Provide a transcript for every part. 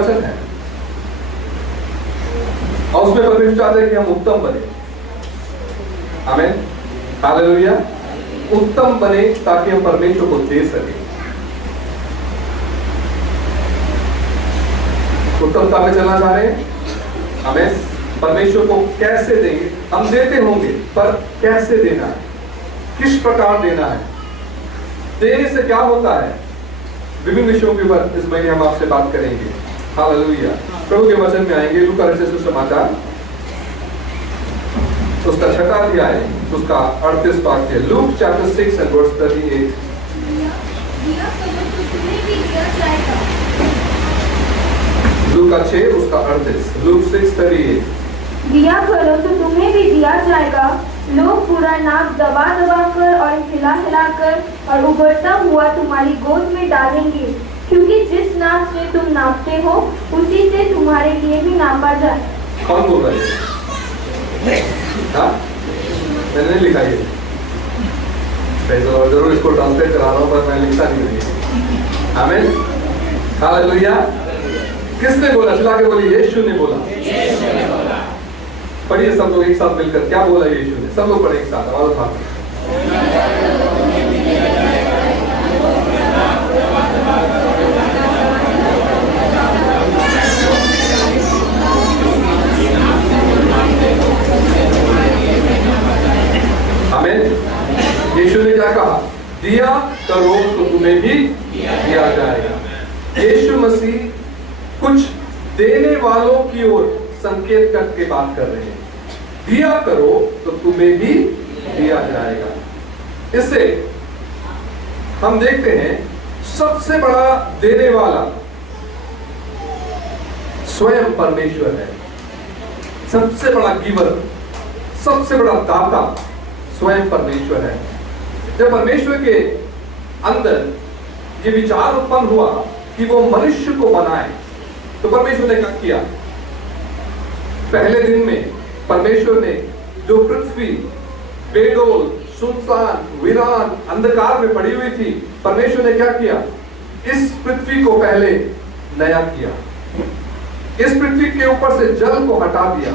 वचन है और उसमें परमेश्वर चाहते हैं कि हम उत्तम बने। आमीन, हालेलुया। उत्तम बने ताकि हम परमेश्वर को दे सके। उत्तमता में चलना चाह रहे हैं, हमें परमेश्वर को कैसे देंगे? हम देते होंगे, पर कैसे देना है, किस प्रकार देना है, देने से क्या होता है, विभिन्न विषयों के ऊपर इस महीने हम आपसे बात करेंगे। हालेलुया। प्रभु के वचन में आएंगे। लूका रचित सुसमाचार उसका 6वां अध्याय उसका 38 वाक्य। Luke chapter 6 and verse 38। लूका 6 उसका 38। लूक 6:38। दिया करो तो तुम्हें भी दिया जाएगा, लोग पूरा नाप दबा दबा कर और हिला हिला कर और उभरता हुआ तुम्हारी गोद में डालेंगे, क्योंकि जिस नाप से तुम नापते हो उसी से तुम्हारे लिए भी नापा जाए। कौन बोल रहा है? हाँ, मैंने नहीं लिखा ये, जरूर इसको ट्रांसलेट करा रहा हूँ, पर मैं लिखता नहीं है। आमीन, हालेलुया। किसने बोला? चला के बोली, यीशु ने बोला। पढ़िए सब लोग एक साथ मिलकर, क्या बोला यीशु ने? सब लोग पढ़े एक साथ, आवाज उठा। आमीन। यीशु ने क्या कहा? दिया करो तो तुम्हें भी दिया जाएगा। यीशु मसीह कुछ देने वालों की ओर संकेत करके बात कर रहे हैं। दिया करो तो तुम्हें भी दिया जाएगा। इससे हम देखते हैं सबसे बड़ा देने वाला स्वयं परमेश्वर है। सबसे बड़ा गिवर, सबसे बड़ा दाता स्वयं परमेश्वर है। जब परमेश्वर के अंदर ये विचार उत्पन्न हुआ कि वो मनुष्य को बनाए, तो परमेश्वर ने क्या किया? पहले दिन में परमेश्वर ने जो पृथ्वी बेडोल, सुनसान, वीरान, अंधकार में पड़ी हुई थी, परमेश्वर ने क्या किया? इस पृथ्वी को पहले नया किया। इस पृथ्वी के ऊपर से जल को हटा दिया।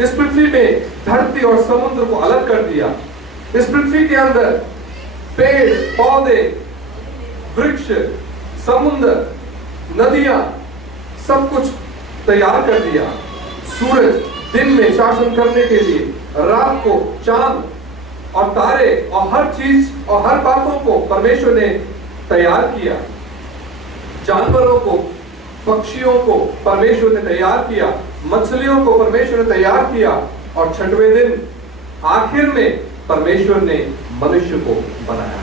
इस पृथ्वी में धरती और समुद्र को अलग कर दिया। इस पृथ्वी के अंदर पेड़, पौधे, वृक्ष, समुद्र, नदियां, सब कुछ तैयार कर दिया। सूरज दिन में शासन करने के लिए, रात को चांद और तारे और हर चीज और हर बातों को परमेश्वर ने तैयार किया। जानवरों को, पक्षियों को परमेश्वर ने तैयार किया, मछलियों को परमेश्वर ने तैयार किया, और 6वें दिन आखिर में परमेश्वर ने मनुष्य को बनाया।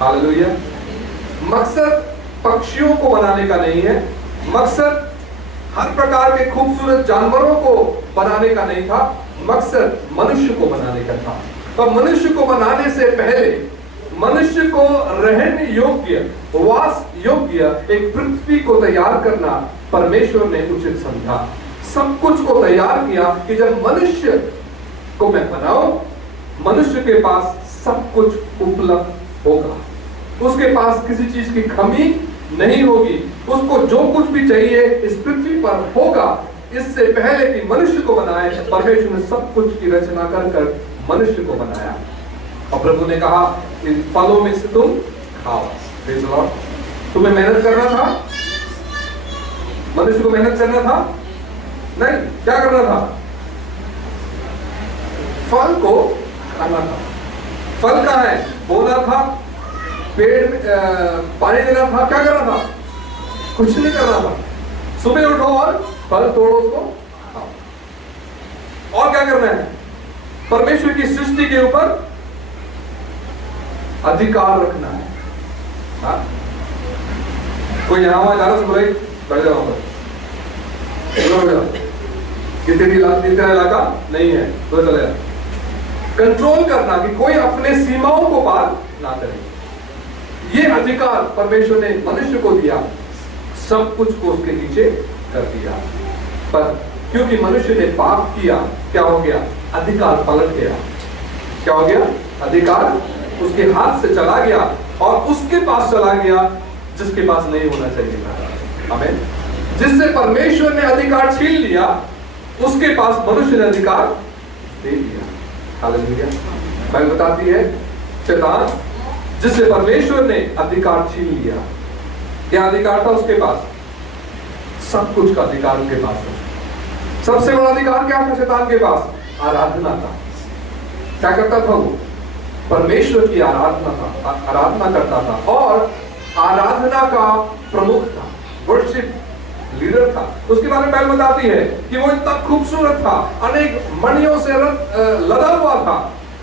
हालेलुया। मकसद पक्षियों को बनाने का नहीं है, मकसद हर प्रकार के खूबसूरत जानवरों को बनाने का नहीं था, मकसद मनुष्य को बनाने का था। और मनुष्य को बनाने से पहले मनुष्य को रहने योग्य, वास योग्य एक पृथ्वी को तैयार करना परमेश्वर ने उचित समझा। सब कुछ को तैयार किया कि जब मनुष्य को मैं बनाऊं, मनुष्य के पास सब कुछ उपलब्ध होगा, उसके पास किसी चीज की कमी नहीं होगी, उसको जो कुछ भी चाहिए इस पृथ्वी पर होगा। इससे पहले कि मनुष्य को बनाए, परमेश्वर ने सब कुछ की रचना कर कर मनुष्य को बनाया। और प्रभु ने कहा, इन फलों में से तुम खाओ। Praise the Lord. तुम्हें मेहनत करना था, मनुष्य को मेहनत करना था नहीं, क्या करना था? फल को खाना था। फल कहाँ है? बोना था, पेड़ में पानी देना था, क्या करना था? कुछ नहीं करना था। सुबह उठो और फल तोड़ो, उसको खाओ। और क्या करना है? परमेश्वर की सृष्टि के ऊपर अधिकार रखना है। हाँ? कोई यहां वहां जा रहा है, बोले बैठ जाओ, तेरा इलाका नहीं है तो चले जाओ। कंट्रोल करना कि कोई अपने सीमाओं को पार ना करे। ये अधिकार परमेश्वर ने मनुष्य को दिया, सब कुछ को उसके नीचे कर दिया। पर क्योंकि मनुष्य ने पाप किया, क्या हो गया? अधिकार पलट गया। क्या हो गया? अधिकार उसके हाथ से चला गया और उसके पास चला गया जिसके पास नहीं होना चाहिए था। आमीन। जिससे परमेश्वर ने अधिकार छीन लिया, उसके पास मनुष्य ने अधिकार दे दिया। हालेलुया। बाइबल बताती है शैतान जिससे परमेश्वर ने अधिकार छीन लिया। क्या अधिकार था उसके पास? सब कुछ का अधिकार उनके पास था। सबसे बड़ा अधिकार क्या था शैतान के पास? आराधना का। क्या करता था वो? परमेश्वर की आराधना करता था और आराधना का प्रमुख था, वर्शिप लीडर था। उसके बारे में बाइबल बताती है कि वो इतना खूबसूरत था, अनेक मणियों से लदा हुआ था।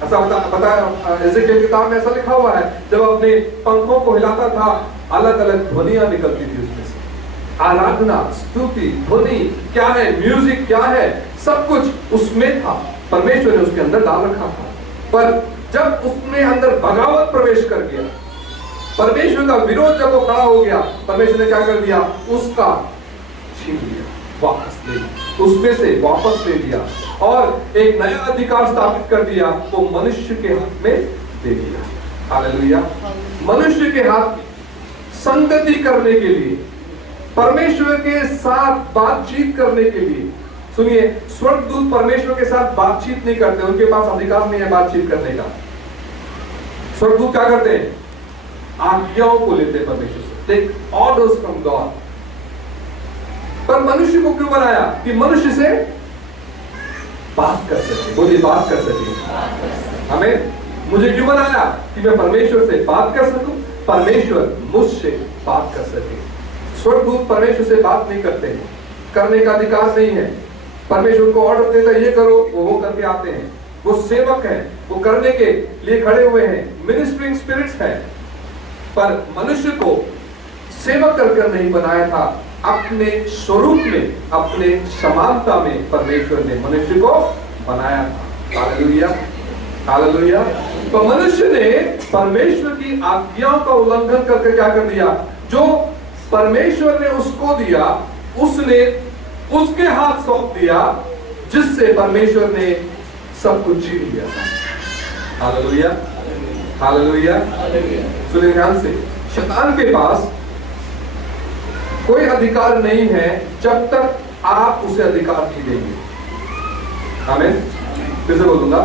ऐसा बताया एजेकियल किताब में, ऐसा लिखा हुआ है, जब अपने पंखों को हिलाता था अलग अलग ध्वनियां निकलती थी उसमें से। आराधना, स्तुति, ध्वनि क्या है, म्यूजिक क्या है, सब कुछ उसमें था। परमेश्वर ने उसके अंदर डाल रखा था। पर जब उसमें अंदर बगावत प्रवेश कर गया, परमेश्वर का विरोध जब वो खड़ा हो गया, परमेश्वर ने क्या कर दिया? उसका छीन लिया, वापस ले लिया, उसमें से वापस ले लिया और एक नया अधिकार स्थापित कर दिया, वो मनुष्य के हाथ में दे दिया। हालेलुया। मनुष्य के हाथ संगति करने के लिए, परमेश्वर के साथ बातचीत करने के लिए। सुनिए, स्वर्गदूत परमेश्वर के साथ बातचीत नहीं करते, उनके पास अधिकार नहीं है बातचीत करने का। स्वर्गदूत क्या करते हैं? आज्ञाओं को लेते हैं परमेश्वर से, टेक ऑर्डर्स फ्रॉम गॉड। पर मनुष्य को क्यों बनाया? कि मनुष्य से बात कर सके। बोलिए, बात कर सके। हमें, मुझे क्यों बनाया? कि मैं परमेश्वर से बात कर सकूं, परमेश्वर मुझसे बात कर सके। स्वर्गदूत परमेश्वर से बात नहीं करते हैं, करने का अधिकार नहीं है। परमेश्वर को ऑर्डर देता है, ये करो, वो करके आते हैं। वो सेवक हैं, वो करने के लिए खड़े हुए हैं, मिनिस्ट्रिंग स्पिरिट्स हैं। पर मनुष्य को सेवक कर नहीं बनाया था, अपने स्वरूप में, अपने समानता में परमेश्वर ने मनुष्य को बनाया था। Hallelujah, hallelujah. तो मनुष्य ने परमेश्वर की आज्ञाओं का उल्लंघन करके क्या कर दिया? जो परमेश्वर ने उसको दिया, उसने उसके हाथ सौंप दिया, जिससे परमेश्वर ने सब कुछ छीन लिया। Hallelujah, hallelujah. सुनिए ध्यान से, शैतान के पास कोई अधिकार नहीं है जब तक आप उसे अधिकार नहीं देंगे। आमीन। फिर से बोलूंगा,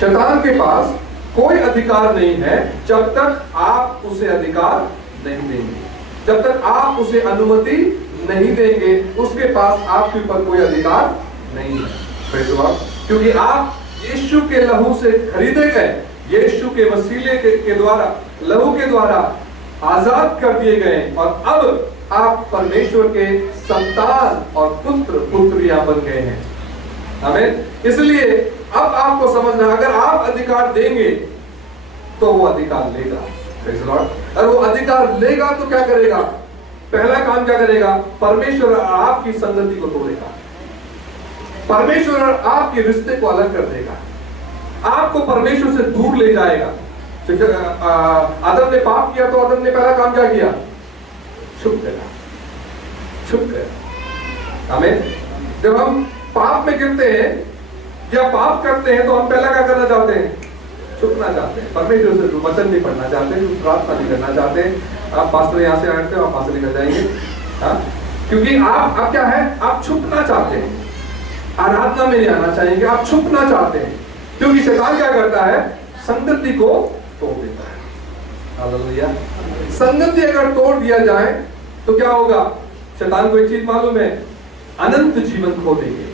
शैतान के पास कोई अधिकार नहीं है जब तक आप उसे अधिकार नहीं देंगे, जब तक आप उसे अनुमति नहीं देंगे, उसके पास आपके ऊपर कोई अधिकार नहीं है। क्योंकि आप यीशु के लहू से खरीदे गए, यीशु के वसीले के द्वारा, लहू के द्वारा आजाद कर दिए गए, और अब आप परमेश्वर के संतान और पुत्र पुत्रियां बन गए हैं। आमीन। इसलिए अब आपको समझना, अगर आप अधिकार देंगे तो वो अधिकार लेगा। अगर वो अधिकार लेगा तो क्या करेगा? पहला काम क्या करेगा? परमेश्वर आपकी संगति को तोड़ेगा, परमेश्वर आपके रिश्ते को अलग कर देगा, आपको परमेश्वर से दूर ले जाएगा। आदम ने पाप किया तो आदम ने पहला काम क्या किया? छुप गया, छुप गया। आमीन। जब हम पाप में गिरते हैं या पाप करते हैं तो हम पहला क्या करना चाहते हैं? छुपना चाहते हैं, परमेश्वर से वचन नहीं पढ़ना चाहते, प्रार्थना नहीं करना चाहते। आप पास्टर यहाँ से आते हो, आप वहां से निकल जाएंगे। हाँ? क्योंकि आप क्या है? आप छुपना चाहते हैं, आराधना में नहीं आना चाहेंगे, आप छुपना चाहते हैं। क्योंकि शैतान क्या करता है? संगति को तोड़ देता है। हालेलुया। संगति अगर तोड़ दिया जाए तो क्या होगा? शैतान को एक चीज मालूम है, अनंत जीवन खो देंगे।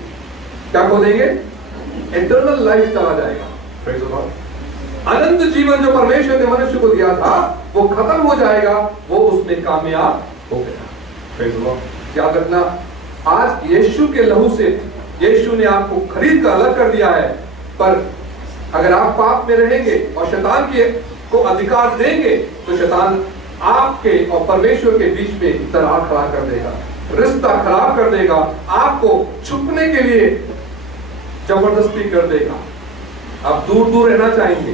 क्या खो देंगे? इटर्नल लाइफ चला जाएगा। Praise the Lord. अनंत जीवन जो परमेश्वर ने मनुष्य को दिया था वो खत्म हो जाएगा, वो उसमें कामयाब हो गया। Praise the Lord. याद रखना, आज यीशु के लहू से यीशु ने आपको खरीद कर अलग कर दिया है, पर अगर आप पाप में रहेंगे और शैतान के को अधिकार देंगे तो शैतान आपके और परमेश्वर के बीच में दरार खड़ा कर देगा, रिश्ता खराब कर देगा, आपको छुपने के लिए जबरदस्ती कर देगा। आप दूर दूर रहना चाहेंगे,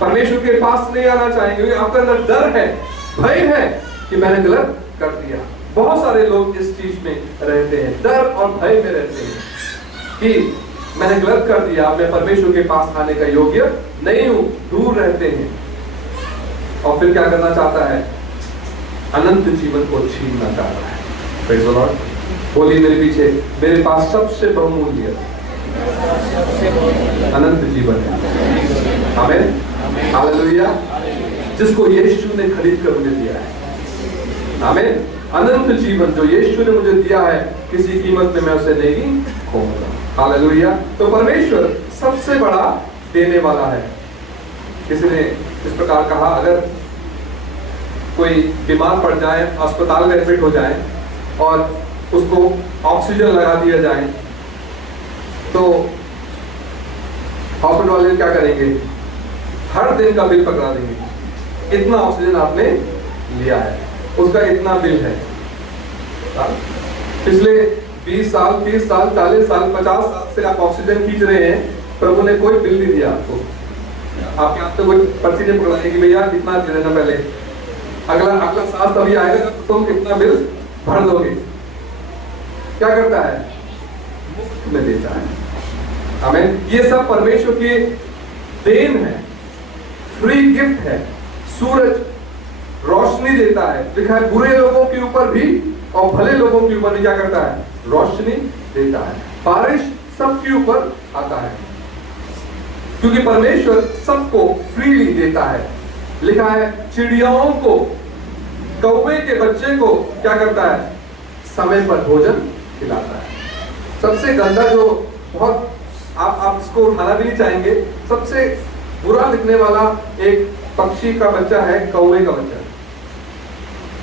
परमेश्वर के पास नहीं आना चाहेंगे, क्योंकि आपके अंदर डर है, भय है कि मैंने गलत कर दिया। बहुत सारे लोग इस चीज में रहते हैं, डर और भय में रहते हैं कि मैंने गलत कर दिया, मैं परमेश्वर के पास आने का योग्य नहीं हूं, दूर रहते हैं। और फिर क्या करना चाहता है? अनंत जीवन को छीनना चाहता है। Praise the Lord. बोलिए मेरे पीछे, मेरे पास सबसे बहुमूल्य अनंत जीवन है। आमीन, हालेलुया। जिसको यीशु ने खरीद कर मुझे दिया है। आमीन। अनंत जीवन जो यीशु ने मुझे दिया है, किसी कीमत में मैं उसे नहीं खोऊंगा। हालेलुया। तो परमेश्वर सबसे बड़ा देने वाला है। किसी ने इस प्रकार कहा, अगर कोई बीमार पड़ जाए, अस्पताल में एडमिट हो जाए और उसको ऑक्सीजन लगा दिया जाए, तो हॉस्पिटल वाले क्या करेंगे? हर दिन का बिल पकड़ा देंगे। इतना ऑक्सीजन आपने लिया है, उसका इतना बिल है। पिछले 20 साल, 30 साल, 40 साल, 50 साल से आप ऑक्सीजन खींच रहे हैं, प्रभु ने कोई बिल नहीं दिया आपको। आपके हाथ में कोई पर्ची नहीं पकड़ाई कि भैया कितना दे देना, पहले अगला साल तभी आएगा जब तुम कितना बिल भर दोगे। क्या करता है? मुफ्त में देता है। आमीन। ये सब परमेश्वर की देन है, फ्री गिफ्ट है। सूरज रोशनी देता है, लिखा है बुरे लोगों के ऊपर भी और भले लोगों के ऊपर भी क्या करता है? रोशनी देता है। बारिश सबके ऊपर आता है, क्योंकि परमेश्वर सबको फ्रीली देता है। लिखा है चिड़ियाओं को, कौवे के बच्चे को क्या करता है? समय पर भोजन खिलाता है। सबसे गंदा जो बहुत आप इसको उठाना भी नहीं चाहेंगे, सबसे बुरा दिखने वाला एक पक्षी का बच्चा है कौवे का बच्चा।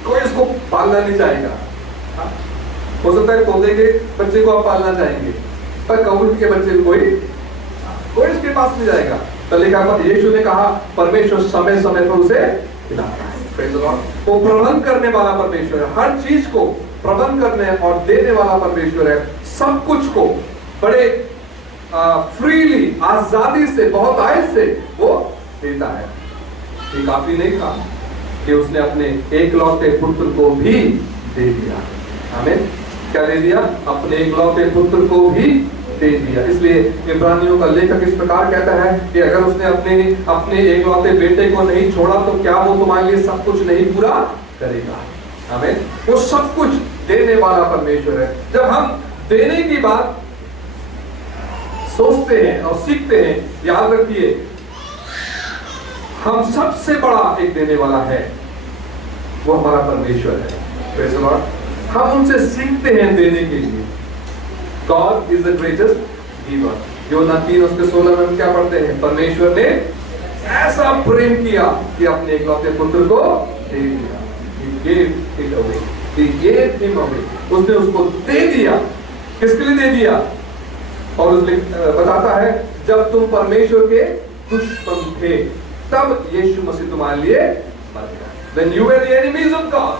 कोई इसको पालना नहीं चाहेगा। हो सकता है तोते के बच्चे को आप पालना चाहेंगे, पर कौवे के बच्चे को कोई इसके पास नहीं जाएगा। तो लिखा है, यीशु ने कहा परमेश्वर समय समय पर उसे खिलाता है। Praise the Lord. वो प्रबंध करने वाला परमेश्वर है, हर चीज को प्रबंध करने और देने वाला परमेश्वर है। सब कुछ को बड़े फ्रीली, आजादी से, बहुत आयत से वो देता है। ये काफी नहीं था कि उसने अपने एकलौते पुत्र को भी दे दिया। आमीन। क्या दे दिया? अपने एकलौते पुत्र को भी दे दिया। इसलिए इब्रानियों का लेखक इस प्रकार कहता है कि अगर उसने अपने एकलौते बेटे को नहीं छोड़ा तो क्या वो तुम्हारे लिए सब कुछ नहीं पूरा करेगा? आमीन। वो सब कुछ देने वाला परमेश्वर है। जब हम देने की बात सोचते हैं और सीखते हैं, याद रखिए हम सबसे बड़ा एक देने वाला है, वो हमारा परमेश्वर है। Praise the Lord. हम उनसे सीखते हैं देने के लिए। God is the greatest giver। योना 3:16 में हम क्या पढ़ते हैं? परमेश्वर ने ऐसा प्रेम किया कि अपने एकलौते पुत्र को दे दिया। He gave it away। He gave him away। उसने उसको दे दिया। किसके लिए दे दिया? और उसने बताता है जब तुम परमेश्वर के दुश्मन थे तब यीशु मसीह तुम्हारे लिए मर गया। When you were the enemies of God,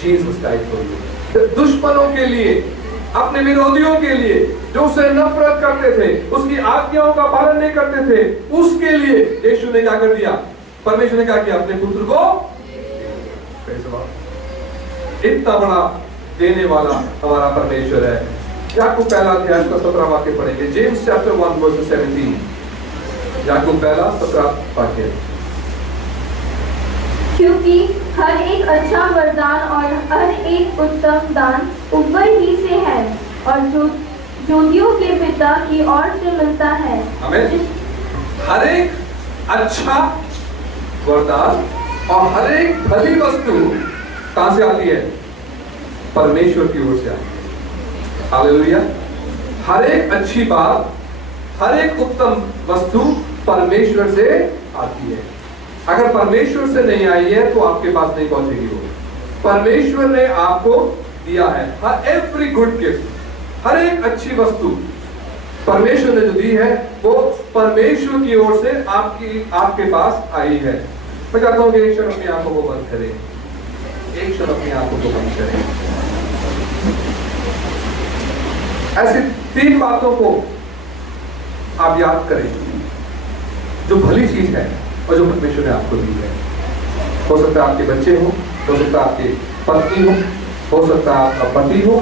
Jesus died for you। दुश्मनों के लिए, अपने विरोधियों के लिए, जो उसे नफरत करते थे, उसकी आज्ञाओं का पालन नहीं करते थे, उसके लिए यीशु ने क्या कर दिया? परमेश्वर ने क्या किया? अपने पुत्र को। इतना बड़ा देने वाला हमारा परमेश्वर है। याकूब पहला अध्याय का 17 वाक्य पढ़ेंगे। James chapter 1 verse 17। याकूब पहला 17 वाक्य। क्योंकि हर एक अच्छा वरदान और हर एक उत्तम दान ऊपर ही से है और जो ज्योतियों के पिता की ओर से मिलता है। आमीन। हर एक अच्छा वरदान और हर एक भली वस्तु कहां से आती है? परमेश्वर की ओर से आती है। हालेलुया। हर एक अच्छी बात, हर एक उत्तम वस्तु परमेश्वर से आती है। अगर परमेश्वर से नहीं आई है तो आपके पास नहीं पहुंचेगी वो। परमेश्वर ने आपको दिया है हर एवरी गुड गिफ्ट, हर एक अच्छी वस्तु परमेश्वर ने जो दी है वो परमेश्वर की ओर से आपके पास आई है। मैं चाहता हूं कि एक क्षण अपनी आंखों को बंद करें, एक क्षण अपनी आंखों को बंद करें। ऐसी 3 बातों को आप याद करें जो भली चीज है और जो परमेश्वर ने आपको दी है। हो सकता है आपके बच्चे हो सकता है आपकी पत्नी हो सकता है आपका पति हो,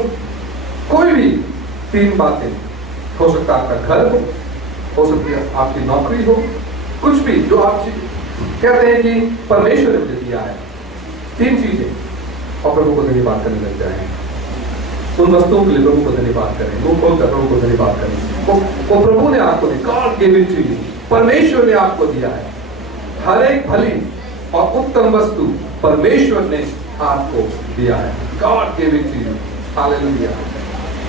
कोई भी 3 बातें। हो सकता है आपका घर हो सकती है आपकी नौकरी हो, कुछ भी जो आप कहते हैं कि परमेश्वर ने मुझे दिया है। 3 चीजें और प्रभु को धन्यवाद करने लग जाए। उन वस्तुओं के लिए प्रभु को धन्यवाद करें, मुंह खोलकर प्रभु को धन्यवाद करें। वो प्रभु ने आपको दिया, God give it to you, परमेश्वर ने आपको दिया है। हर एक भली और उत्तम वस्तु परमेश्वर ने आपको दिया है। God give it to you, hallelujah.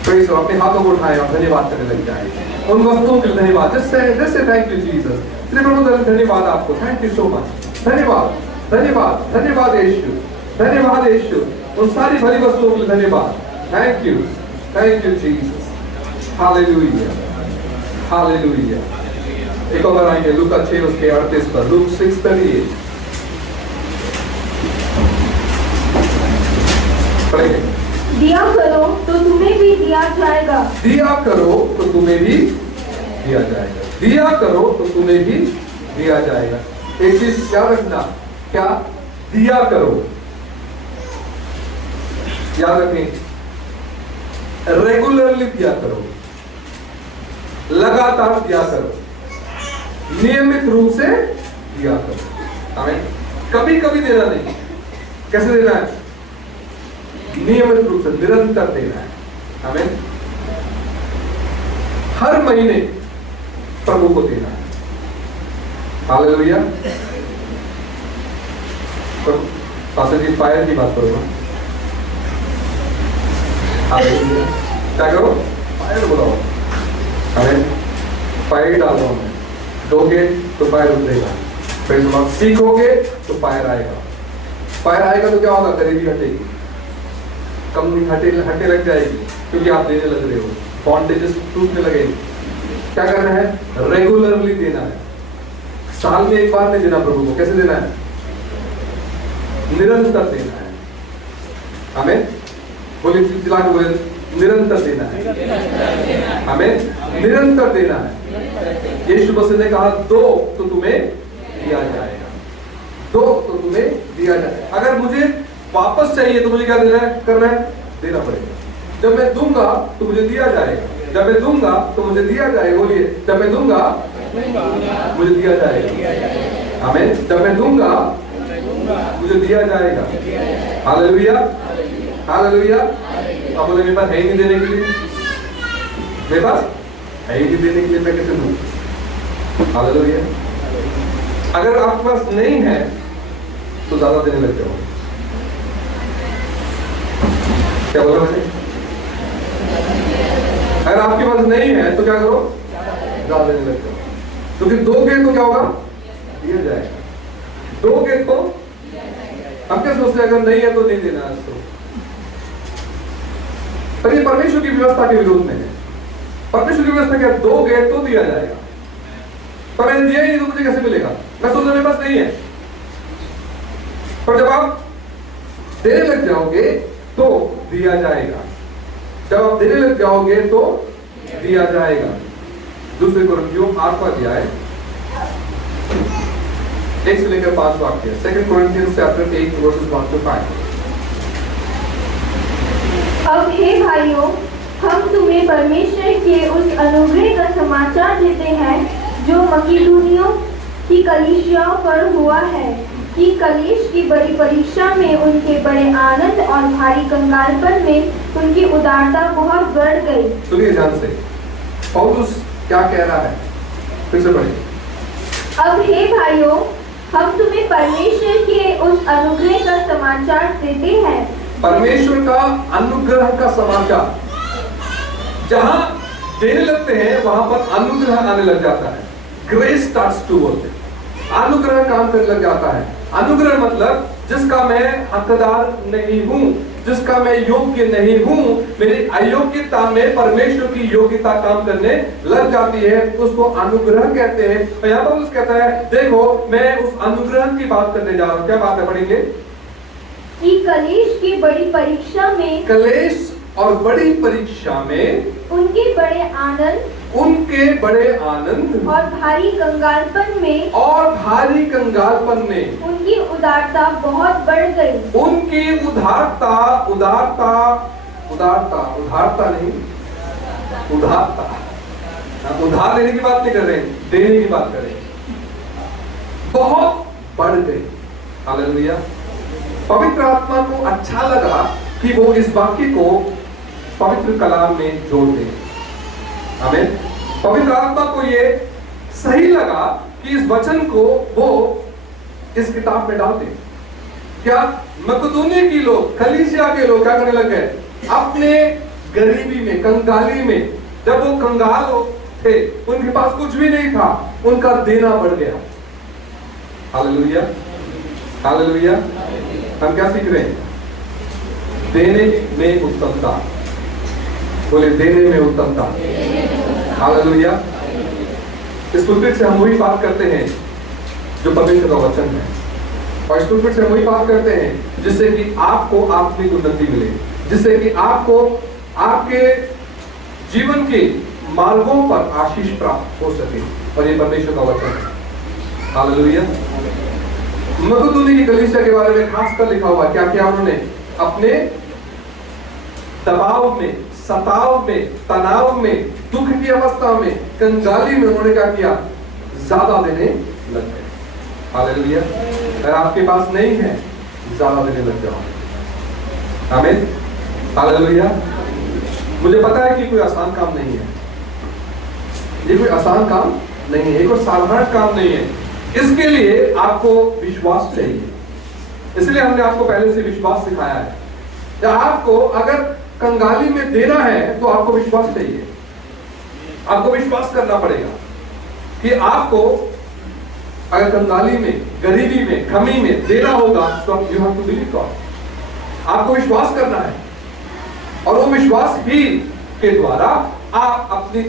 Praise God. अपने हाथों को उठाएं और धन्यवाद करने लग जाएं उन वस्तुओं के लिए। धन्यवाद, जैसे थैंक यू जीसस। श्री प्रभु धन्यवाद आपको, थैंक यू सो मच। धन्यवाद धन्यवाद धन्यवाद यीशु, धन्यवाद यीशु। उन सारी भली वस्तुओं के लिए धन्यवाद। Thank you Jesus, hallelujah hallelujah. एक और आएंगे लूका 6 उसके 38 पर, लूक 6:38 पढ़ेंगे। दिया करो तो तुम्हें भी दिया जाएगा, दिया करो तो तुम्हें भी दिया जाएगा, दिया करो तो तुम्हें भी दिया जाएगा। एक चीज याद रखना, क्या? दिया करो, याद रखें, रेगुलरली दिया करो, लगातार दिया करो, नियमित रूप से दिया करो। आमीन। कभी कभी देना नहीं। कैसे देना है? नियमित रूप से, निरंतर देना है। आमीन। हर महीने प्रभु को देना है। हालेलुया। पास्टर जी फायर की बात करो। हालेलुया। क्या करो? फायर बुलाओ। आमीन। फायर डालो हमें। दोगे तो फायर उतरेगा। Praise God. सीखोगे तो फायर आएगा। फायर आएगा तो क्या होगा? गरीबी हटेगी, कमी हटे लग जाएगी, क्योंकि आप देने लग रहे हो। बॉन्डेजेस टूटने लगेगी। क्या करना है? रेगुलरली देना है। साल में एक बार नहीं देना प्रभु को। कैसे देना है? निरंतर देना है। हमें बोलिए, चिल्ला के बोले, निरंतर देना है। हमें निरंतर देना है। यीशु मसीह ने कहा, दो तो तुम्हें दिया जाएगा, दो तो तुम्हें दिया जाएगा। अगर मुझे वापस चाहिए तो मुझे क्या देना है? करना है, देना पड़ेगा। जब मैं दूंगा तो मुझे दिया जाएगा, जब मैं दूंगा तो मुझे दिया जाएगा। बोलिए, जब मैं दूंगा मुझे दिया जाएगा। आमीन। जब मैं दूंगा मुझे दिया जाएगा। Hallelujah hallelujah. अब बोले, मेरे पास है ही नहीं देने के लिए, मेरे पास है ही नहीं देने के लिए, मैं कैसे दूं? हालेलुया। अगर आपके पास नहीं है तो ज्यादा देने लग जाओ। क्या बोला मैंने? अगर आपके पास नहीं है तो क्या करो? ज्यादा देने लग जाओ, क्योंकि दोगे तो क्या होगा? दिया जाएगा। दोगे तो हम क्या सोचते हैं, अगर नहीं है तो नहीं देना है उसको। पर ये परमेश्वर की व्यवस्था के विरोध में है। परमेश्वर की व्यवस्था क्या? दोगे तो दिया जाएगा। पर मैंने दिया ही नहीं तो मुझे कैसे मिलेगा? मैं सोच रहा मेरे पास नहीं है। पर जब आप देने लग जाओगे तो दिया जाएगा। जब आप देने लग जाओगे तो दिया जाएगा। दूसरे कोरिन्थियों 8वां अध्याय 1 से लेकर 5 वाक्य। 2 Corinthians chapter 8 verses 1 to 5। अब हे भाइयों, हम तुम्हें परमेश्वर के उस अनुग्रह का समाचार देते हैं जो मकीदुनियों की कलीसियाओं पर हुआ है, कि कलीस की बड़ी परीक्षा में उनके बड़े आनंद और भारी कंगालपन में उनकी उदारता बहुत बढ़ गई। सुनिए ध्यान से, पौलुस क्या कह रहा है? फिर से पढ़िए। अब हे भाइयों, हम तुम्हें परमेश्वर के उस अनुग्रह का समाचार देते हैं। परमेश्वर का अनुग्रह का समाचार। जहां देने लगते हैं वहां पर अनुग्रह आने लग जाता है। Grace starts to work. अनुग्रह काम करने लग जाता है। अनुग्रह मतलब जिसका मैं हकदार नहीं हूं, जिसका मैं योग्य नहीं हूं, मेरी अयोग्यता में परमेश्वर की योग्यता काम करने लग जाती है, उसको अनुग्रह कहते हैं। और यहाँ पर कहता है, देखो मैं उस अनुग्रह की बात करने जा रहा हूं। क्या बात है? पढ़ेंगे कि कलेश की बड़ी परीक्षा में, कलेश और बड़ी परीक्षा में उनके बड़े आनंद और भारी कंगालपन में उनकी उदारता बहुत बढ़ गई। उनकी उदारता नहीं, उदारता। उधार लेने की बात नहीं कर रहे, देने की बात कर रहे, बहुत बढ़ गई। हालेलुया। पवित्र आत्मा को अच्छा लगा कि वो इस वाक्य को पवित्र कलाम में जोड़ दें। आमीन। पवित्र आत्मा को ये सही लगा कि इस वचन को वो इस किताब में डाल दें। क्या मकदूनी की लोग, कलीसिया के लोग क्या करने लग गए? अपने गरीबी में, कंगाली में, जब वो कंगाल थे, उनके पास कुछ भी नहीं था, उनका देना बढ़ गया। Hallelujah, hallelujah. हम क्या सीख रहे हैं? देने में उत्तमता। बोले देने में उत्तमता। हालेलुया। इस पुलपिट से हम वही बात करते हैं जो परमेश्वर का वचन है, और इस पुलपिट से हम वही बात करते हैं जिससे कि आपको आत्मिक उन्नति मिले, जिससे कि आपको आपके जीवन के मार्गों पर आशीष प्राप्त हो सके, और ये परमेश्वर का वचन है। हालेलुया। मकदूनी की कलीसिया के बारे में खासकर लिखा हुआ क्या किया उन्होंने? अपने दबाव में, सताव में, तनाव में, दुख की अवस्था में, कंगाली में उन्होंने क्या किया? ज्यादा देने लग गए। हालेलुया। अगर आपके पास नहीं है, ज्यादा देने लग जाओ। आमीन। हालेलुया। मुझे पता है कि कोई आसान काम नहीं है, ये कोई आसान काम नहीं है, ये कोई साधारण काम नहीं है। इसके लिए आपको विश्वास चाहिए। इसलिए हमने आपको पहले से विश्वास सिखाया है। या आपको अगर कंगाली में देना है तो आपको विश्वास चाहिए। आपको विश्वास करना पड़ेगा कि आपको अगर कंगाली में, गरीबी में, कमी में देना होगा तो you have to believe God. आपको विश्वास करना है, और वो विश्वास ही के द्वारा आप अपनी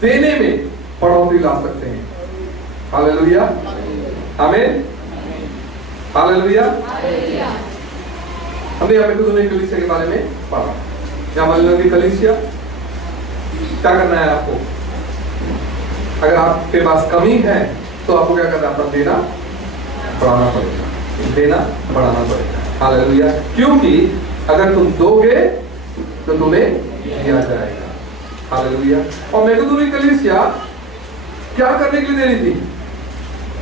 देने में बढ़ोतरी ला सकते हैं। हालेलुया, आमीन, हालेलुया। हमने यहाँ पे मकदूनी कलीसिया के बारे में पढ़ा। यहाँ मकदूनी कलीसिया क्या करना है आपको? अगर आपके पास कमी है तो आपको क्या करना है? अपना देना बढ़ाना पड़ेगा, देना बढ़ाना पड़ेगा। हालेलुया। क्योंकि अगर तुम दोगे तो तुम्हें दिया जाएगा। हालेलुया। और मकदूनी कलीसिया क्या करने के लिए दे रही थी?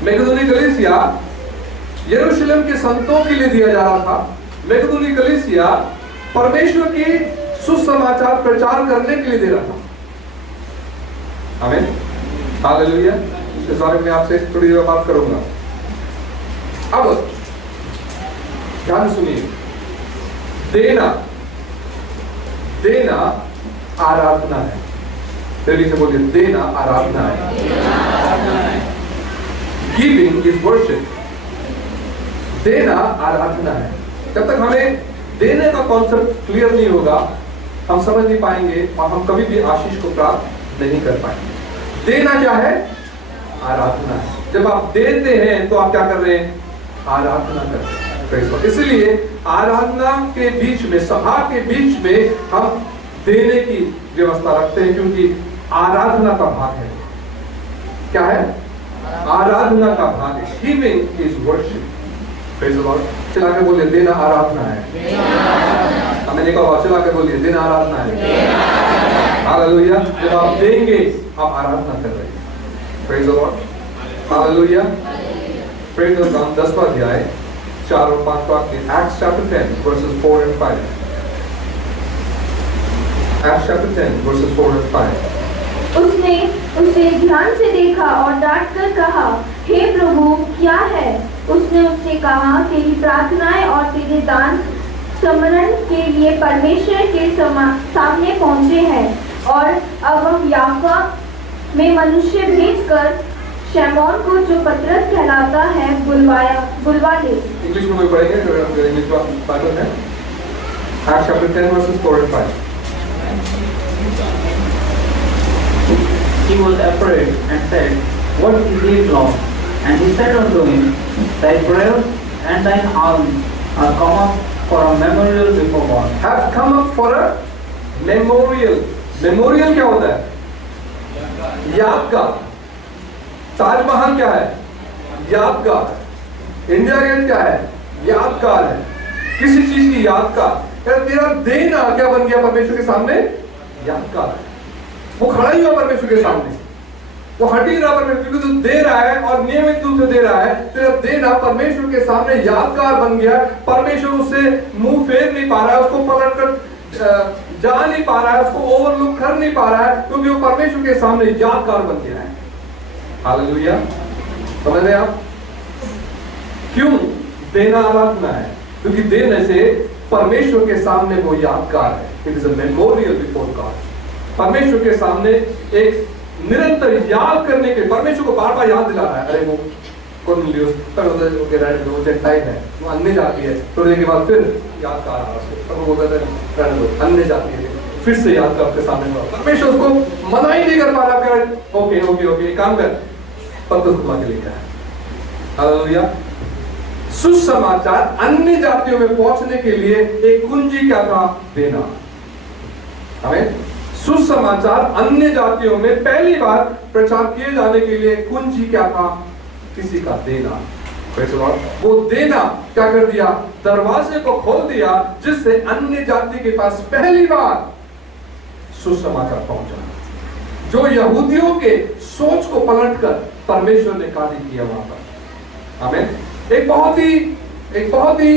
मकदूनी कलीसिया यरूशलेम के संतों के लिए दिया जा रहा था। मकदूनी कलीसिया परमेश्वर की सुसमाचार प्रचार करने के लिए दे रहा था। आमीन, हालेलुया। इस बारे में आपसे थोड़ी देर बात करूंगा। अब ध्यान सुनिए। देना, देना आराधना है। तेरी से बोलिए, देना आराधना है। Giving is worship. देना आराधना है। जब तक हमें देने का कॉन्सेप्ट क्लियर नहीं होगा, हम समझ नहीं पाएंगे और हम कभी भी आशीष को प्राप्त नहीं कर पाएंगे। देना क्या है? आराधना है। जब आप देते हैं तो आप क्या कर रहे हैं? आराधना कर रहे हैं। इसलिए आराधना के बीच में, सभा के बीच में हम देने की व्यवस्था रखते हैं, क्योंकि आराधना का भाग है। क्या है? आराधना का भाग है। Giving is worship. Praise the Lord. चला के बोलिए, देना आराधना है। हमने कहा, चला के बोलिए, देना आराधना है। हालेलुया। जब आप देंगे आप आराधना कर रहे हैं। Praise the lord. Hallelujah. Praise the lord. 10वां अध्याय 4 और 5 वाक्य, Acts chapter 10 verses 4 and 5। Acts chapter 10 verses 4 and 5। उसने उसे ध्यान से देखा और डांट कर कहा, हे प्रभु, क्या है? उसने उससे कहा, तेरी प्रार्थनाएं और तेरे दान स्मरण के लिए परमेश्वर के सामने पहुंचे हैं, और अब हम याफा में मनुष्य भेजकर शमौन को, जो पतरस कहलाता है, बुलवा ले। इंग्लिश में कोई पढ़ेंगे? अगर इंग्लिश बाइबल है, Acts chapter 10 verses 4 and 5। He was afraid and said, What is it, Lord? And he said unto him, Thy prayers and thine alms are come up for a memorial before God. Have come up for a memorial। Memorial क्या होता है? यादगार। ताजमहल क्या है? यादगार। India gate क्या है? यादगार है। किसी चीज की यादगार। तेरा देना क्या बन गया परमेश्वर के सामने? यादगार है। वो खड़ा ही हुआ परमेश्वर के सामने, वो हट ही रहा परमेश्वर, क्योंकि तू दे रहा है और नियमित रूप से दे रहा है। तेरा देना परमेश्वर के सामने यादगार बन गया। परमेश्वर उससे मुंह फेर नहीं पा रहा है, उसको पलट कर जा नहीं पा रहा है, उसको ओवरलुक कर नहीं पा रहा है, क्योंकि वो परमेश्वर के सामने यादगार बन गया है। हालेलुया, समझ रहे आप? क्यों देना आराधना है? क्योंकि देने से परमेश्वर के सामने वो यादगार है। It is a memorial before God. परमेश्वर के सामने एक निरंतर याद करने के, परमेश्वर को बार बार याद दिला रहा है। अरे वो कॉर्नेलियस वो जेंटाइल है, वो अन्य जाति है। थोड़ी देर के बाद फिर याद कर आ रहा है, तब वो बोलता है अन्य जाति है, फिर से याद कर आपके सामने। परमेश्वर उसको मना ही नहीं कर पा रहा। ओके ओके ओके, काम कर, पत्तों को के लेकर हालेलुया। सुसमाचार अन्य जातियों में पहुंचने के लिए एक कुंजी क्या था? देना। हमें सुसमाचार अन्य जातियों में पहली बार प्रचार किए जाने के लिए कुंजी क्या था? किसी का देना। वो देना क्या कर दिया? दरवाजे को खोल दिया, जिससे अन्य जाति के पास पहली बार सुसमाचार पहुंचा। जो यहूदियों के सोच को पलटकर परमेश्वर ने कार्य किया वहां पर। हमें एक बहुत ही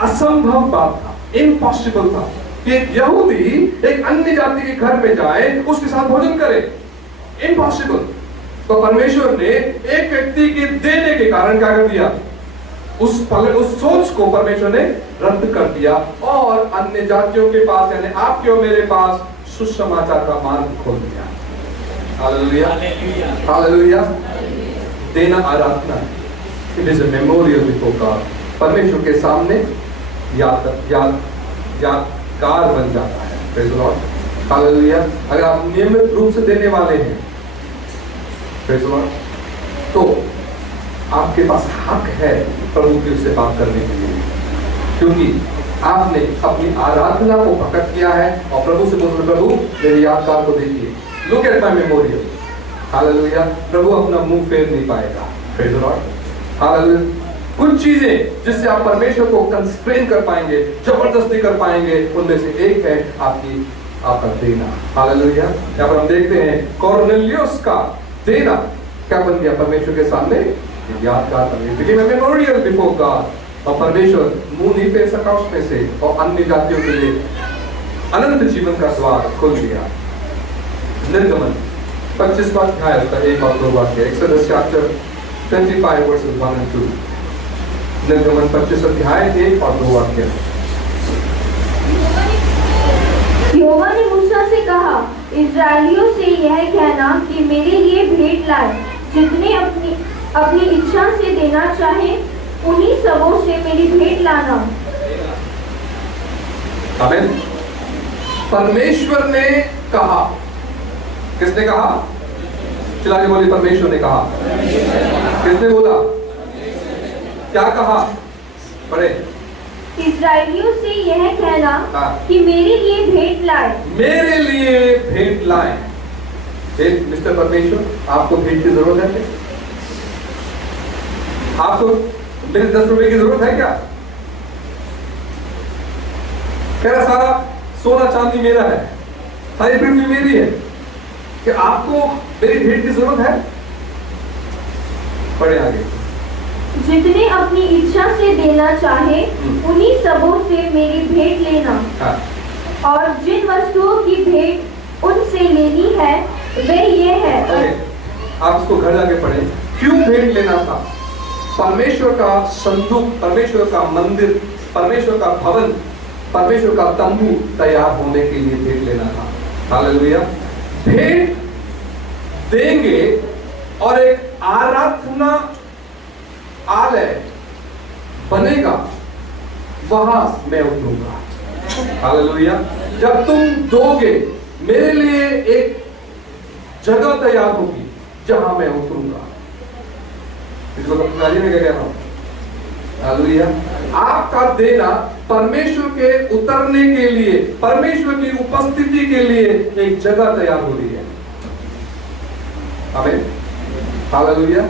असंभव बात था, इम्पॉसिबल था कि एक यहूदी एक अन्य जाति के घर में जाए, उसके साथ भोजन करे। इम्पॉसिबल। तो परमेश्वर ने एक व्यक्ति के देने के कारण क्या कर दिया? उस सोच को परमेश्वर ने रद्द कर दिया और अन्य जातियों के पास, यानी आपके और मेरे पास सुसमाचार का मार्ग खोल दिया। Hallelujah, hallelujah. देना आराधना है। It is a memorial before God. परमेश्वर के सामने यादगार बन जाता है। Praise the lord, hallelujah. अगर आप नियमित रूप से देने वाले हैं, प्रेज़ द लॉर्ड, तो आपके पास हक है प्रभु की उससे बात करने के लिए, क्योंकि आपने अपनी आराधना को प्रकट किया है और प्रभु से बोल, प्रभु मेरे यादगार को देखिए, look at my memorial. Hallelujah. प्रभु अपना मुंह फेर नहीं पाएगा। Praise the lord, hallelujah. कुछ चीजें जिससे आप परमेश्वर को कंस्ट्रेन कर पाएंगे, जबरदस्ती कर पाएंगे, उनमें से एक है आपका देना। हालेलुया। यहाँ पर हम देखते हैं कॉर्नेलियस का देना क्या बन गया परमेश्वर के सामने? यादगार बन गया, मेमोरियल बिफोर गॉड। और परमेश्वर मुंह नहीं फेर सका उसमें से, और अन्य जातियों के लिए अनंत जीवन का द्वार खोल दिया। निर्गमन 25वां अध्याय का 1 और 2 वाक्य, एक्सोडस चैप्टर 25 वर्सेस 1 and 2। निर्गमन 25 अध्याय 1 और 2 वाक्य। यहोवा ने मूसा से कहा, इस्राएलियों से यह कहना कि मेरे लिए भेंट लाए, जितने अपनी इच्छा से देना चाहे, उन्हीं सबों से मेरी भेंट लाना। आमीन। परमेश्वर ने कहा। किसने कहा? चला के बोली, परमेश्वर ने कहा। किसने बोला? क्या कहा? पढ़े। इस्राएलियों से यह कहना कि मेरे लिए भेंट लाए। मेरे लिए भेंट लाए। मिस्टर परमेश्वर, आपको भेंट की जरूरत है? आपको मेरे 10 रुपए की जरूरत है क्या? कह रहा सारा सोना चांदी मेरा है, सारी पृथ्वी मेरी है, कि आपको मेरी भेंट की जरूरत है? पढ़े आगे। जितने अपनी इच्छा से देना चाहे, उन्हीं सबों से मेरी भेंट लेना। और जिन वस्तुओं की भेंट उनसे लेनी है, वे ये है। आप इसको घर जाके पढ़ें। क्यों भेंट लेना था? परमेश्वर का संदूक, परमेश्वर का मंदिर, परमेश्वर का भवन, परमेश्वर का तंबू तैयार होने के लिए भेंट लेना था। हालेलुया। भेंट देंगे और एक आराधना आलय बनेगा, वहां मैं उतरूंगा। हालेलुया। जब तुम दोगे, मेरे लिए एक जगह तैयार होगी जहां मैं उतरूंगा। इसको तो में क्या कह रहा हूं? हालेलुया। आपका देना परमेश्वर के उतरने के लिए, परमेश्वर की उपस्थिति के लिए एक जगह तैयार हो रही है। आमीन। हालेलुया।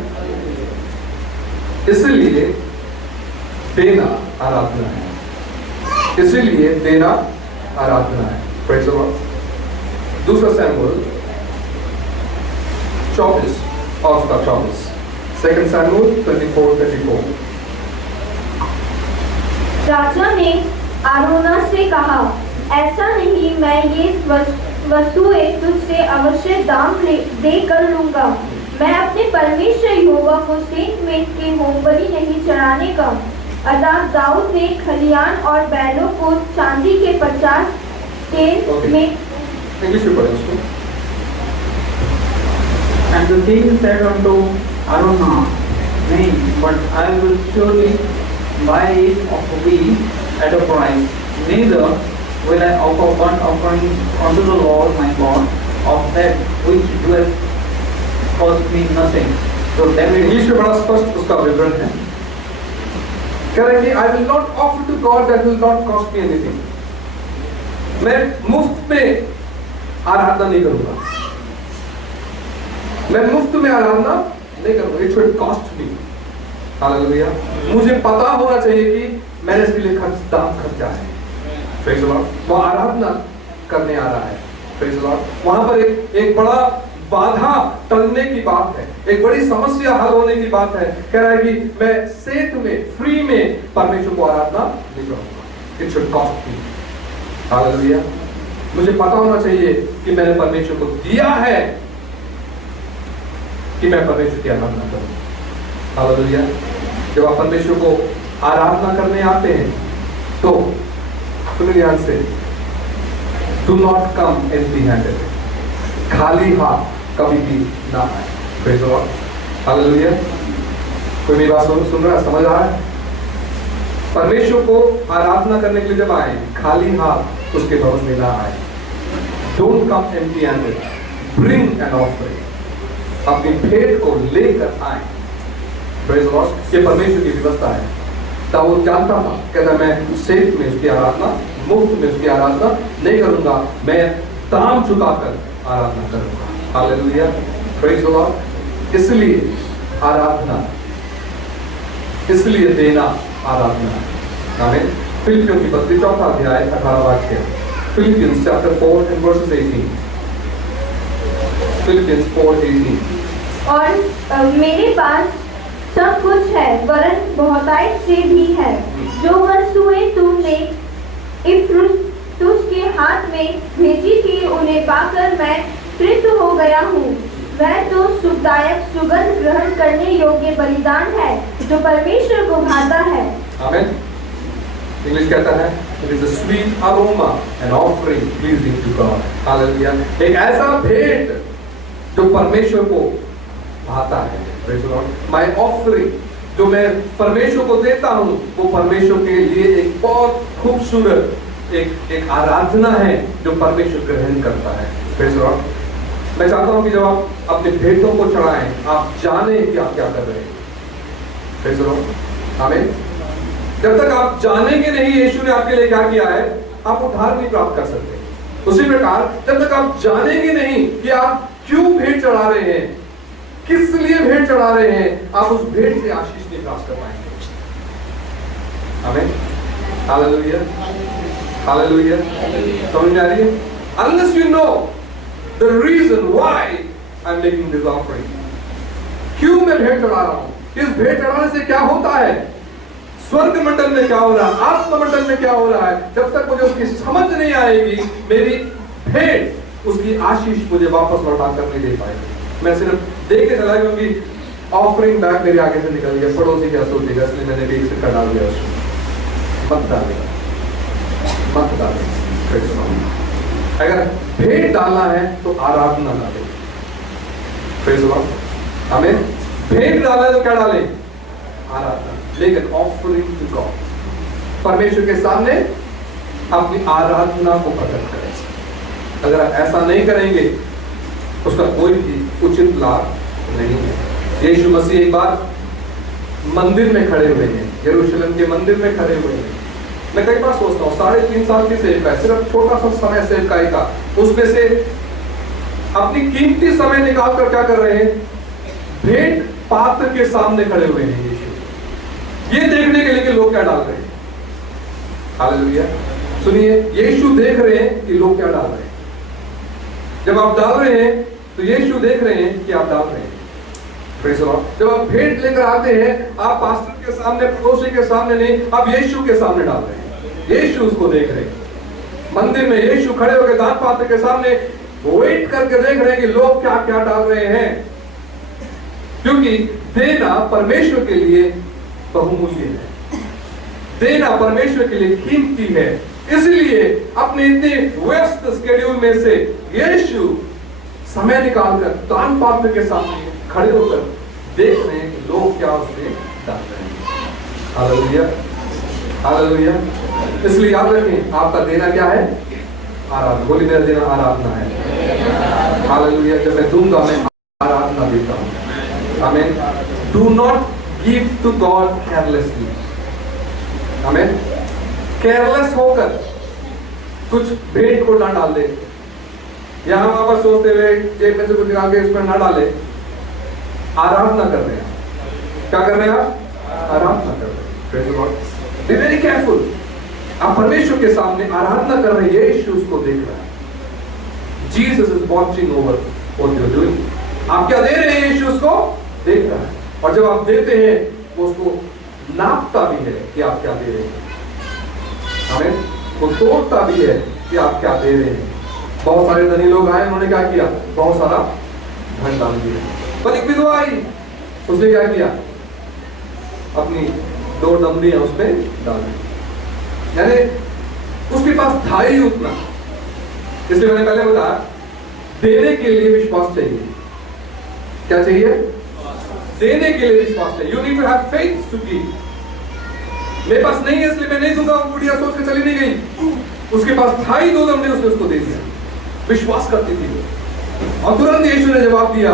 इसलिए देना आराधना है। इसलिए देना आराधना है। Praise the Lord. दूसरा सैमुएल 24 और उसका 24, 2 सैमुएल 24:34। राजा ने आरोना से कहा, ऐसा नहीं, मैं ये वस्तुएं तुझसे अवश्य दाम दे कर लूंगा। मैं अपने परमेश्वर यहोवा को सेंत में के होमबलि नहीं चढ़ाने का। अतः दाऊद ने खलियान और बैलों को चांदी के 50 के में इंग्लिश में पढ़ें उसको। And the king said unto Araunah, Nay, but I will surely buy it of thee at a price. Neither will I offer burnt offering unto the Lord my God of that which doeth cost me nothing. So that English में बड़ा स्पष्ट उसका विवरण है। कह रहे हैं कि I will not offer to God that will not cost me anything. मैं मुफ्त में आराधना नहीं करूंगा, मैं मुफ्त में आराधना नहीं करूंगा। It should cost me. Hallelujah. मुझे पता होना चाहिए कि मैंने इसके लिए दाम खर्चा है। Praise the Lord. वो आराधना करने आ रहा है। Praise the Lord. वहां पर एक बड़ा बाधा टलने की बात है, एक बड़ी समस्या हल होने की बात है। कह रहा है कि मैं सेत में, फ्री में परमेश्वर को आराधना नहीं करूंगा। It should cost me. Hallelujah. मुझे पता होना चाहिए कि मैंने परमेश्वर को दिया है कि मैं परमेश्वर की आराधना करूं। हालेलुया। जब आप परमेश्वर को आराधना करने आते हैं तो सुनिए ध्यान से, do not come empty handed. खाली हाथ कभी भी ना आए। Praise the lord. हालेलुया। कोई मेरी बात सुन रहा है, समझ रहा है? परमेश्वर को आराधना करने के लिए जब आए, खाली हाथ उसके भवन में ना आए। Don't come empty handed, bring an offering. अपनी भेंट को लेकर आए। Praise the Lord. ये परमेश्वर की व्यवस्था है। दाऊद जानता था, कहता मैं सेफ में उसकी आराधना, मुफ्त में उसकी आराधना नहीं करूंगा, मैं दाम चुकाकर आराधना करूंगा। हालेलुया। Praise the Lord. इसलिए आराधना, इसलिए देना आराधना। आमीन। फिलिपियों की पत्री 4 अध्याय 18 वाक्य। Philippians chapter 4 and verses 18. Philippians 4:18. और मेरे पास सब कुछ है, वरन बहुतायत से भी है। जो वस्तुएं तुमने इफ्रुतुस के हाथ में भेजी थी, उन्हें पाकर मैं तृप्त हो गया हूँ। वह तो सुखदायक सुगंध ग्रहण करने योग्य बलिदान है, जो परमेश्वर को भाता है। आमीन। इंग्लिश कहता है, it is a sweet aroma, an offering pleasing to God. Hallelujah. एक ऐसा भेंट जो परमेश्वर को भाता है। Praise the Lord. My offering जो मैं परमेश्वर को देता हूँ, वो परमेश्वर के लिए एक बहुत खूबसूरत एक आराधना है जो परमेश्वर ग्रहण करता है। Praise the Lord. मैं चाहता हूँ कि जब आप अपने भेंटों को चढ़ाएं, आप जाने कि आप क्या कर रहे हैं। Praise the Lord. आमीन। जब तक आप जानेंगे नहीं यीशु ने आपके लिए क्या किया है, आप उद्धार नहीं प्राप्त कर सकते। उसी प्रकार जब तक आप जानेंगे नहीं कि आप क्यों भेंट चढ़ा रहे हैं, किस लिए भेंट चढ़ा रहे हैं, आप उस भेंट से आशीष नहीं प्राप्त कर पाएंगे। आमीन। हालेलुया। हालेलुया। समझ में आ रही है? Unless you know the reason why I'm making this offering, क्यों मैं भेंट चढ़ा रहा हूँ, इस भेंट चढ़ाने से क्या होता है, स्वर्ग मंडल में क्या हो रहा है, आत्म मंडल में क्या हो रहा है, जब तक मुझे उसकी समझ नहीं आएगी, मेरी भेंट उसकी आशीष मुझे वापस लौटा कर नहीं दे पाएगी। मैं सिर्फ देख के चला क्योंकि ऑफरिंग बैग मेरे आगे से निकल गया, पड़ोसी क्या सोचेगा, इसलिए मैंने भी एक सिक्का डाल दिया उसमें। मत डालेगा, मत डालेगा। अगर भेंट डालना है तो आराधना डाले। Praise the Lord. आमीन। भेंट डालना है तो क्या डालें? आराधना। लेकिन ऑफरिंग टू गॉड, परमेश्वर के सामने अपनी आराधना को प्रकट करें। अगर आप ऐसा नहीं करेंगे उसका कोई भी उचित लाभ नहीं है। यीशु मसीह एक बार मंदिर में खड़े हुए हैं, यरूशलेम के मंदिर में खड़े हुए हैं। मैं कई बार सोचता हूँ 3.5 साल की सेवकाई, सिर्फ छोटा सा समय सेवकाई का, उसमें से अपनी कीमती समय निकाल कर क्या कर रहे हैं? भेंट पात्र के सामने खड़े हुए हैं यीशु, ये देखने के लिए कि लोग क्या डाल रहे हैं। हालेलुया। सुनिए, यीशु देख रहे हैं कि लोग क्या डाल रहे हैं। जब आप डाल रहे हैं तो यीशु देख रहे हैं कि आप डाल रहे हैं। Praise the Lord. जब आप भेंट लेकर आते हैं, आप पास्टर के सामने, पड़ोसी के सामने नहीं, आप यीशु के सामने डाल रहे हैं। यीशु उसको देख रहे हैं। मंदिर में यीशु खड़े होकर दान पात्र के सामने वेट करके देख रहे हैं कि लोग क्या क्या डाल रहे हैं, क्योंकि देना परमेश्वर के लिए बहुमूल्य है, देना परमेश्वर के लिए कीमती है। इसलिए अपने इतने व्यस्त शेड्यूल में से यीशु समय निकालकर दान पात्र के सामने खड़े होकर देख रहे हैं कि लोग क्या उसमें डाल रहे हैं। Hallelujah, hallelujah. इसलिए याद रखें, आपका देना क्या है? आराधना। बोली, मेरा देना आराधना है। हालेलुया। जब मैं दूंगा, मैं आराधना देता हूं। आमीन। Do not give to God carelessly. आमीन। केयरलेस होकर कुछ भेंट को ना डाल दे, या हम वापस सोचते हुए जेब में से कुछ निकाल के इसमें ना डाले। आराधना कर रहे हैं। क्या कर रहे हैं आप? आराधना कर रहे हैं। Be very careful. आप परमेश्वर के सामने आराधना कर रहे हैं, यीशु उसको देख रहा है। Jesus is watching over what you are doing. आप क्या दे रहे हैं, यीशु उसको देख रहा है। और जब आप देते हैं, वो उसको नापता भी है कि आप क्या दे रहे हैं। आमीन। वो तोड़ता भी है कि आप क्या दे रहे हैं। बहुत सारे धनी लोग आए, उन्होंने क्या किया? बहुत सारा धन डाल दिया। पर एक विधवा आई, उसने क्या किया? अपनी 2 दमड़ियां उसमें डाल दी। यानी उसके पास था ही उतना। इसलिए मैंने पहले बताया, देने के लिए विश्वास चाहिए। क्या चाहिए? देने के लिए विश्वास चाहिए। You need to have faith to give. मेरे पास नहीं है इसलिए मैं नहीं दूंगा, वो बुढ़िया सोच के चली नहीं गई। उसके पास था ही 2 दमड़े, उसने उसको दे दिया। विश्वास करती थी वो। और तुरंत यीशु ने जवाब दिया,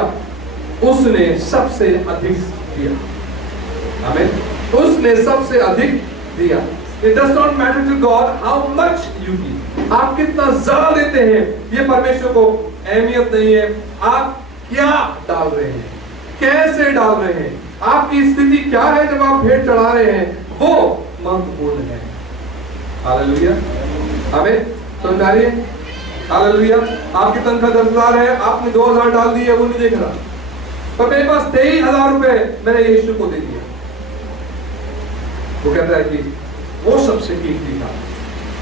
उसने सबसे अधिक दिया। आमीन। उसने सबसे अधिक दिया। It does not matter to God how much you give. आप कितना ज्यादा देते हैं, ये परमेश्वर को अहमियत नहीं है। आप क्या डाल रहे हैं, कैसे डाल रहे हैं, आपकी स्थिति क्या है जब आप भेंट चढ़ा रहे हैं, वो महत्वपूर्ण है। हालेलुया। आमीन। समझ आ रही है? हालेलुया। आपकी तनख्वाह 10,000 है, आपने 2,000 डाल दिए, वो नहीं देख रहा। पर मेरे पास 23,000 रुपए, मैंने यीशु को दे दिया। वो कहता है कि वो सबसे कीमती था।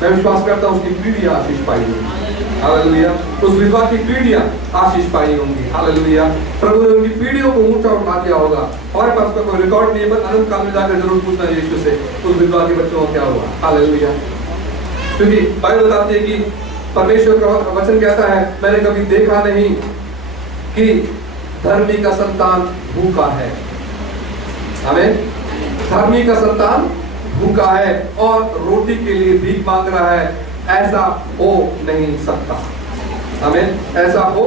मैं विश्वास करता हूं उसकी पीढ़ियां आशीष पाई होंगी। हालेलुया। उस विधवा की पीढ़ियां आशीष पाई होंगी। हालेलुया। प्रभु ने उनकी पीढ़ियों को ऊंचा उठा दिया होगा। हमारे पास का कोई रिकॉर्ड नहीं है, पर अनंत काल में जाकर जरूर पूछना यीशु से, उस विधवा के बच्चों को क्या हुआ। हालेलुया। क्योंकि बाइबल बताती है कि परमेश्वर का वचन कहता है, मैंने कभी देखा नहीं कि धर्मी का संतान भूखा है। आमीन। धर्मी का संतान भूखा है और रोटी के लिए भीख मांग रहा है, ऐसा हो नहीं सकता। आमीन। ऐसा हो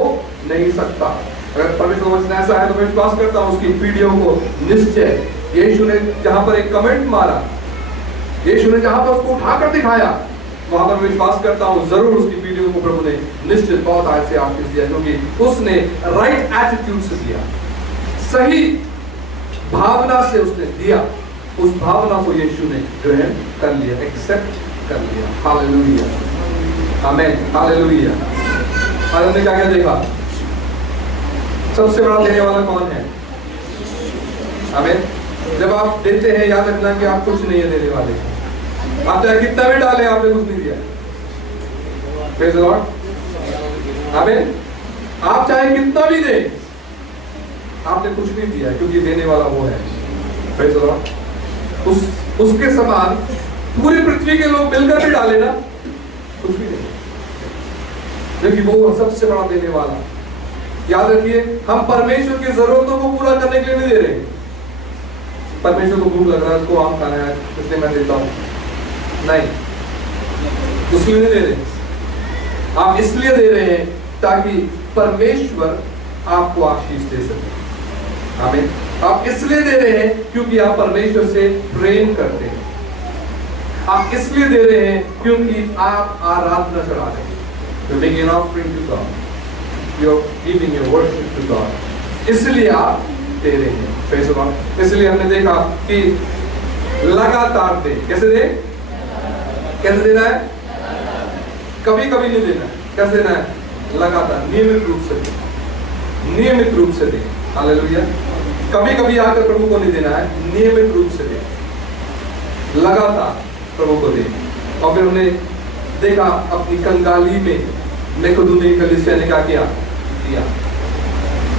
नहीं सकता। अगर परमेश्वर का वचन ऐसा है तो मैं विश्वास करता हूं उसकी पीढ़ियों को निश्चय, यीशु ने जहां पर एक कमेंट मारा, यीशु ने जहां पर उसको उठाकर दिखाया, वहां पर विश्वास करता हूं जरूर उसकी पीढ़ियों को प्रभु ने निश्चित बहुत आज से आशीष दिया, क्योंकि उसने राइट एटीट्यूड से दिया, सही भावना से उसने दिया। उस भावना को यीशु ने ग्रहण कर लिया, एक्सेप्ट कर लिया। हालेलुया। आमीन। हालेलुया। हमने क्या क्या देखा? सबसे बड़ा देने वाला कौन है? आमीन। जब आप देते हैं, याद रखना कि आप कुछ नहीं है देने वाले। आप चाहे कितना भी डालें, आपने कुछ नहीं दिया। Praise the Lord. आमीन। आप चाहे कितना भी दें, आपने कुछ नहीं दिया, क्योंकि देने वाला वो है। Praise the Lord. उसके समान पूरी पृथ्वी के लोग मिलकर भी डाले ना, कुछ भी नहीं, क्योंकि वो सबसे बड़ा देने वाला। याद रखिए, हम परमेश्वर की जरूरतों को पूरा करने के लिए नहीं दे रहे। परमेश्वर को भूख लग रहा है, उसको आम खाना है, इसलिए मैं देता हूं, नहीं, उसलिए नहीं दे रहे। आप इसलिए दे रहे हैं ताकि परमेश्वर आपको आशीष दे सके। आमीन। आप इसलिए दे रहे हैं क्योंकि आप परमेश्वर से प्रेम करते हैं। आप इसलिए दे रहे हैं क्योंकि आप आराधना चढ़ा रहे हैं। You're making an offering to God. You're giving your worship to God. इसलिए आप दे रहे हैं। Praise the Lord. इसलिए हमने देखा कि लगातार दे। कैसे दे? कैसे देना है? कभी कभी नहीं देना। कैसे देना है? लगातार, नियमित रूप से दे। नियमित रूप से दे। हालेलुया। कभी कभी आकर प्रभु को नहीं देना है, नियमित रूप से दे, लगातार प्रभु को दे। और फिर हमने देखा अपनी कंगाली में मकेदोनिया की कलीसिया ने क्या किया, दिया।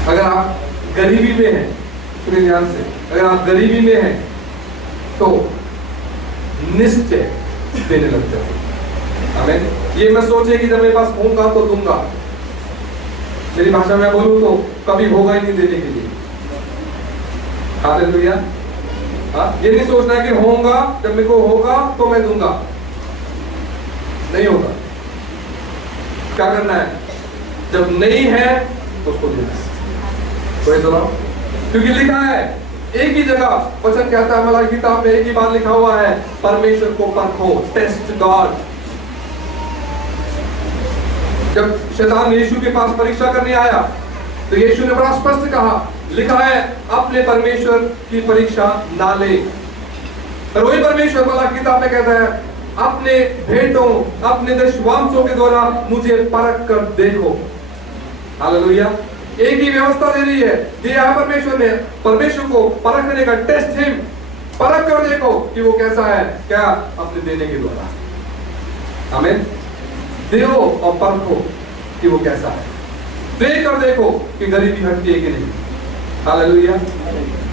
अगर आप गरीबी में हैं, सुनिए ध्यान से, अगर आप गरीबी में हैं तो निश्चय देने लग जाए। आमीन। ये मैं सोचे कि जब मेरे पास होगा तो दूंगा, मेरी भाषा में बोलूं तो कभी होगा ही नहीं देने के लिए। हालेलुया। ये नहीं सोचना कि होगा, जब मेरे को होगा तो मैं दूंगा, नहीं होगा। क्या करना है, जब नहीं है तो उसको देना है। कोई सुनो, क्योंकि लिखा है एक ही जगह वचन कहता है, मलाकी किताब में एक ही बात लिखा हुआ है, परमेश्वर को परखो, टेस्ट गॉड। जब शैतान यीशु के पास परीक्षा करने आया तो यीशु ने बड़ा स्पष्ट कहा, लिखा है अपने परमेश्वर की परीक्षा ना ले। और वही परमेश्वर मलाकी किताब में कहता है, अपने भेंटों, अपने दशवांशों के द्वारा मुझे परख कर देखो। हालेलुया। एक ही व्यवस्था दे रही है, दिया है परमेश्वर ने, परमेश्वर को परखने का, टेस्ट हिम, परख कर देखो कि वो कैसा है, क्या अपने देने के द्वारा। आमीन। देखो और परखो कि वो कैसा है, देख कर देखो कि गरीबी हटती है कि नहीं। Hallelujah,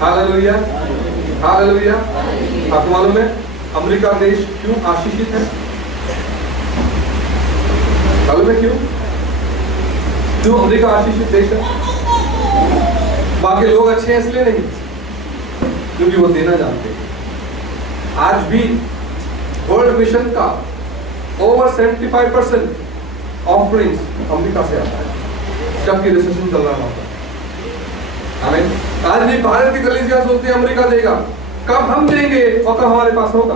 hallelujah, hallelujah. आपको मालूम है अमेरिका देश क्यों आशीषित है? मालूम है क्यों? क्यों अमेरिका आशीषित देश है? बाकी लोग अच्छे हैं इसलिए नहीं, क्योंकि वो देना जानते हैं। आज भी वर्ल्ड मिशन का ओवर 75% ऑफरिंग्स अमेरिका से आता है, जबकि रिसेशन चल रहा होता है। आमीन। आज भी भारत की कलीसिया सोचती है अमेरिका देगा, कब हम देंगे और कब हमारे पास होगा,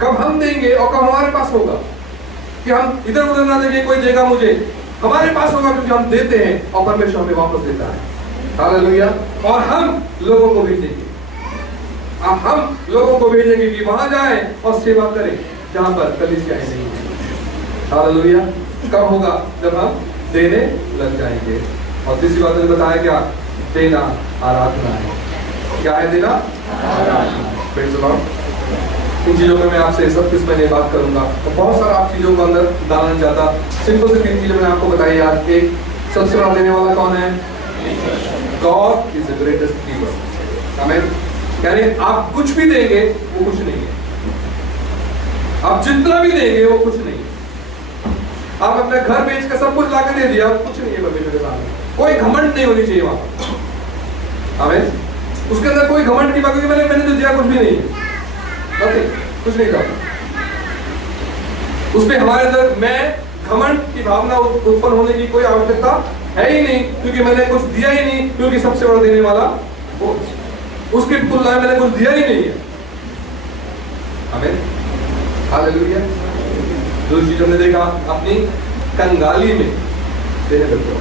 कब हम देंगे और कब हमारे पास होगा, कि हम इधर उधर ना देंगे कोई देगा मुझे, हमारे पास होगा, क्योंकि हम देते हैं और परमेश्वर हमें वापस देता है। हालेलुया। और हम लोगों को भेजेंगे, हम लोगों को भेजेंगे कि वहां जाएं और सेवा करें जहां पर कलीसियाएं नहीं है। हालेलुया। कब होगा? जब हम देने लग जाएंगे। और तीसरी बात मैंने बताया क्या? देना आराधना है। क्या है देना? आराधना। इन चीजों में मैं आपसे सब कुछ मैंने बात करूंगा, तो बहुत सारा आप चीजों को अंदर डालना चाहता। सिंपल से 3 चीजें मैंने आपको बताई आज। एक, सबसे बड़ा देने वाला कौन है? God is the greatest giver. आमीन। यानी आप कुछ भी देंगे वो कुछ नहीं है, आप जितना भी देंगे वो कुछ नहीं है। आप अपने घर बेच कर सब कुछ लाकर दे दिया, कुछ नहीं है परमेश्वर के सामने। कोई घमंड नहीं होनी चाहिए वहां। आमीन। उसके अंदर कोई घमंड की बात नहीं, मैंने तो दिया कुछ भी नहीं है, कुछ नहीं था उसमें। हमारे अंदर मैं घमंड की भावना उत्पन्न होने की कोई आवश्यकता है ही नहीं, क्योंकि मैंने कुछ दिया ही नहीं, क्योंकि सबसे बड़ा देने वाला वो, उसकी तुलना में मैंने कुछ दिया ही नहीं है। आमीन। हालेलुया। दूसरी चीज हमने देखा, अपनी कंगाली में देने लग जाओ,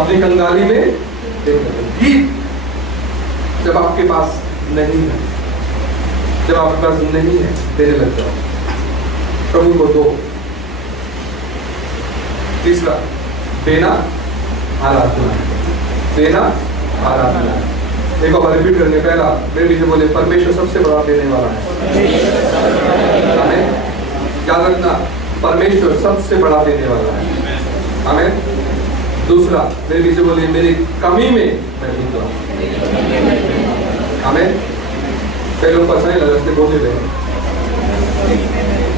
अपनी कंगाली में देने लग जाओ। जब आपके पास नहीं है, जब आपके पास नहीं है, देने लग जाओ, प्रभु को दो। तीसरा, देना आराधना है, देना आराधना है। एक बार रिपीट करने, पहला मेरे पीछे बोले, परमेश्वर सबसे बड़ा देने वाला है। याद रखना, परमेश्वर सबसे बड़ा देने वाला है। आमीन। दूसरा, मेरे पीछे बोले, मेरी कमी में मैं दूंगा। आमीन। कई लोग पता नहीं लगा बोलते रहे।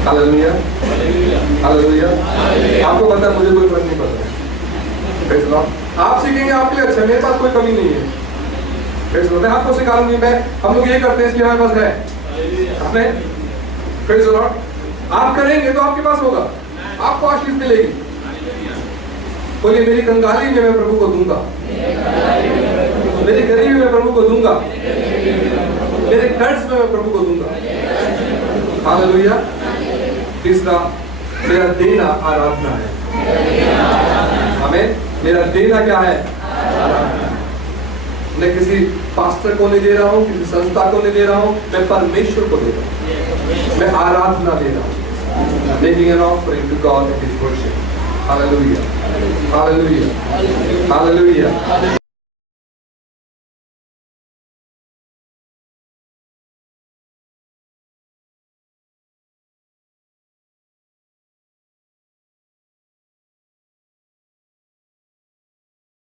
Hallelujah, hallelujah. आपको पता है, मुझे कोई फर्क नहीं पड़ता। आप सीखेंगे आपके लिए अच्छा, मेरे पास कोई कमी नहीं है। मैं आपको सिखाऊंगी, मैं हम लोग ये करते हैं इसलिए हमारे पास है। आपने आप करेंगे तो आपके पास होगा, आपको आशीष मिलेगी। बोलिए, मेरी कंगाली में मैं प्रभु को दूंगा, मेरी गरीबी में प्रभु को दूंगा, मेरे कर्ज में मैं प्रभु को दूंगा। हालेलुया। तीसरा, मेरा देना आराधना है। आमीन। मेरा देना क्या है? आराधना। मैं किसी पास्टर को नहीं दे रहा हूँ, किसी संस्था को नहीं दे रहा हूँ, मैं परमेश्वर को दे रहा हूँ, मैं आराधना दे रहा हूँ। Making an offering to God in His worship. Hallelujah. Hallelujah. Hallelujah.